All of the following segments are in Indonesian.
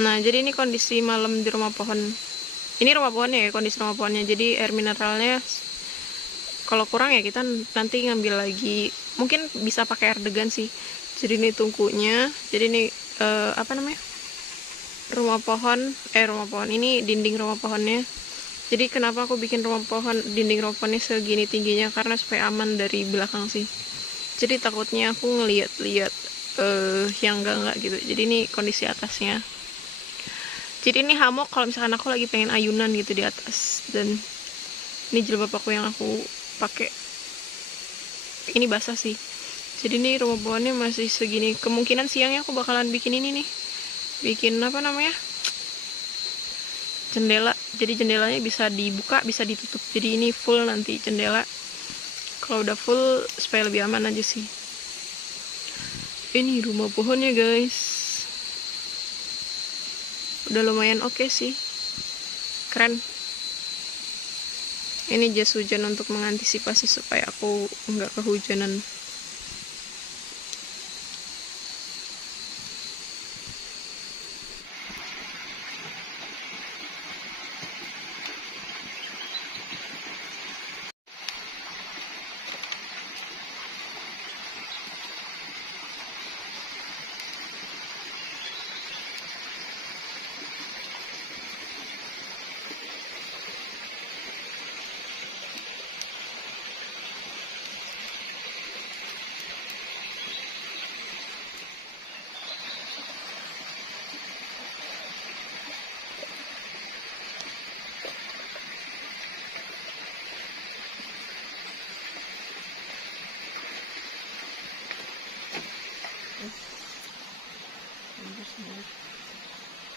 Nah, jadi ini kondisi malam di rumah pohon. Ini rumah pohonnya ya, kondisi rumah pohonnya. Jadi air mineralnya kalau kurang ya kita nanti ngambil lagi. Mungkin bisa pakai air degan sih. Jadi ini tungkunya. Jadi ini apa namanya? Rumah pohon ini dinding rumah pohonnya. Jadi kenapa aku bikin rumah pohon, dinding rumah pohonnya segini tingginya, karena supaya aman dari belakang sih. Jadi takutnya aku ngeliat-liat yang enggak gitu. Jadi ini kondisi atasnya. Jadi ini hammock kalau misalkan aku lagi pengen ayunan gitu di atas. Dan ini jilbab aku yang aku pakai. Ini basah sih. Jadi ini rumah pohonnya masih segini. Kemungkinan siangnya aku bakalan bikin ini nih. Bikin apa namanya? Jendela. Jadi jendelanya bisa dibuka, bisa ditutup. Jadi ini full nanti jendela. Kalau udah full supaya lebih aman aja sih. Ini rumah pohonnya guys. Udah lumayan oke sih. Keren. Ini jas hujan untuk mengantisipasi supaya aku nggak kehujanan.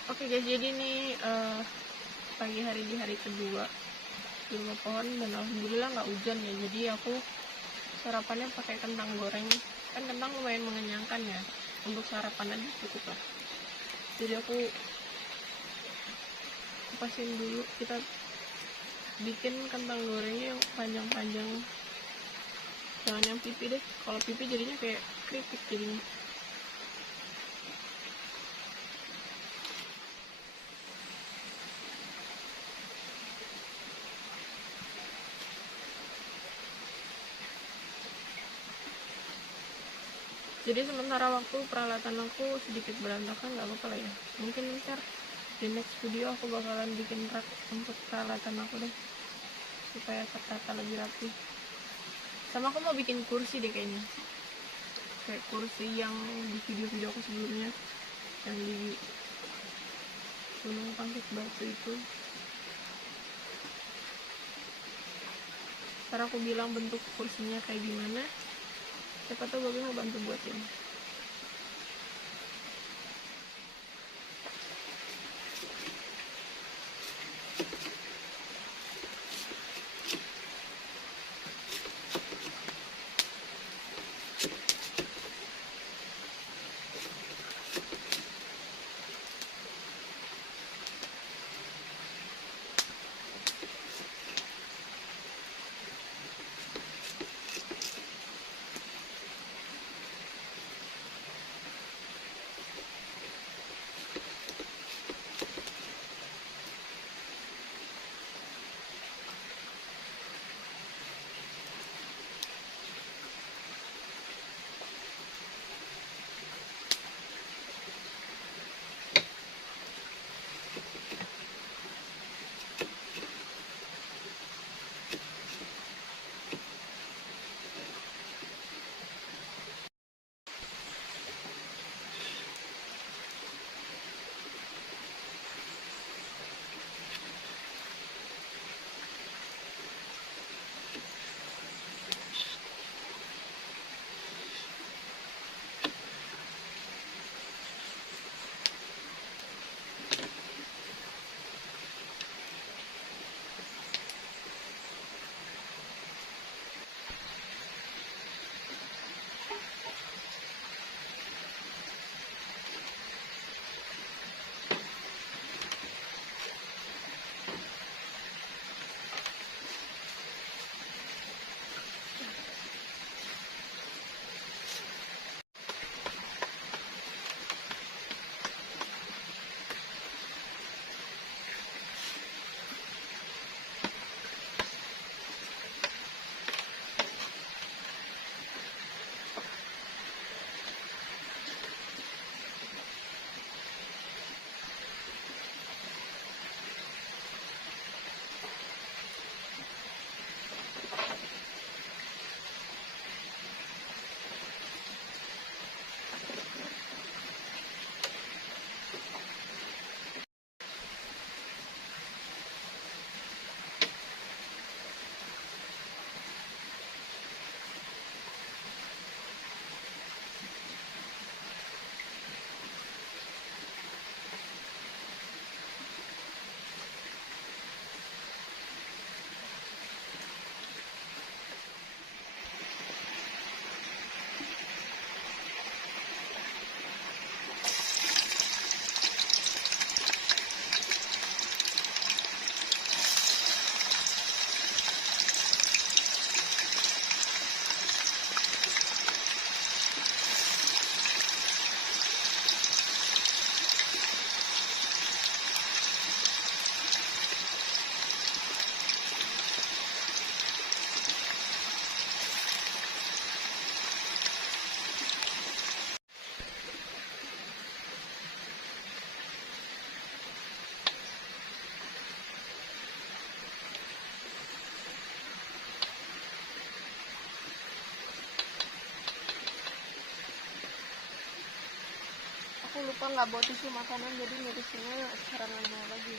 Oke guys, jadi ini pagi hari di hari kedua di rumah pohon dan alhamdulillah nggak hujan ya. Jadi aku sarapannya pakai kentang goreng. Kan kentang lumayan mengenyangkan ya, untuk sarapan aja cukup lah. Jadi aku kupasin dulu, kita bikin kentang gorengnya yang panjang-panjang, jangan yang pipi deh. Kalau pipi jadinya kayak keripik jadinya. Jadi sementara waktu peralatan aku sedikit berantakan, nggak apa-apa lah ya. Mungkin ntar di next video aku bakalan bikin rak untuk peralatan aku deh, supaya tertata lebih rapi. Sama aku mau bikin kursi deh kayaknya, kayak kursi yang di video-video aku sebelumnya, yang di Gunung Pangkit Batu itu. Ntar aku bilang bentuk kursinya kayak gimana, siapa tahu Babi mau bantu buatin. Atau nggak bawa tisu makanan, jadi ngirisinnya sekarang lagi.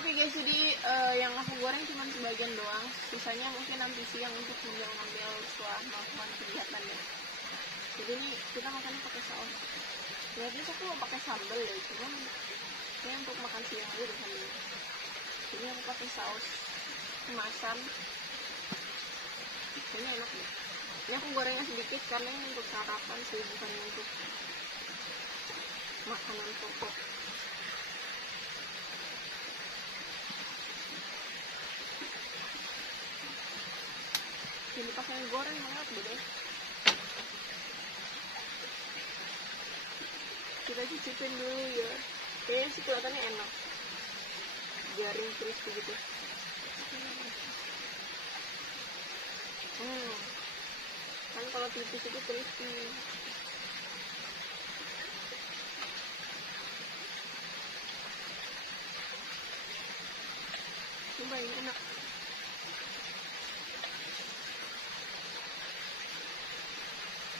Oke guys, jadi yang aku goreng cuma sebagian doang, sisanya mungkin nanti siang untuk ngambil setelah melakukan kegiatan ya. Jadi ini kita makannya pakai saus. Berarti aku mau pakai sambal ya, cuman ini untuk makan siang aja deh sambil. Jadi aku pakai saus kemasan. Ini enak ya. Ini aku gorengnya sedikit karena ini untuk sarapan sih, bukan untuk makanan pokok. Jadi pas yang goreng banget deh. Kita cicipin dulu ya. Kayaknya sih kelihatannya enak, garing crispy gitu. Kan kalau tipis itu crispy. Coba ini enak.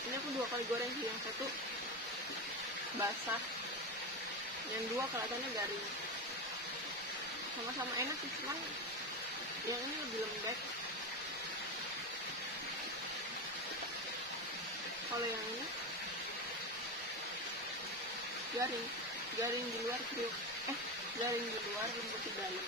Ini aku 2 kali goreng sih, yang satu basah, yang 2 kelihatannya garing. Sama-sama enak sih, cuman yang ini lebih lembek. Kalau yang ini garing di luar kriuk, garing di luar lembut di dalam.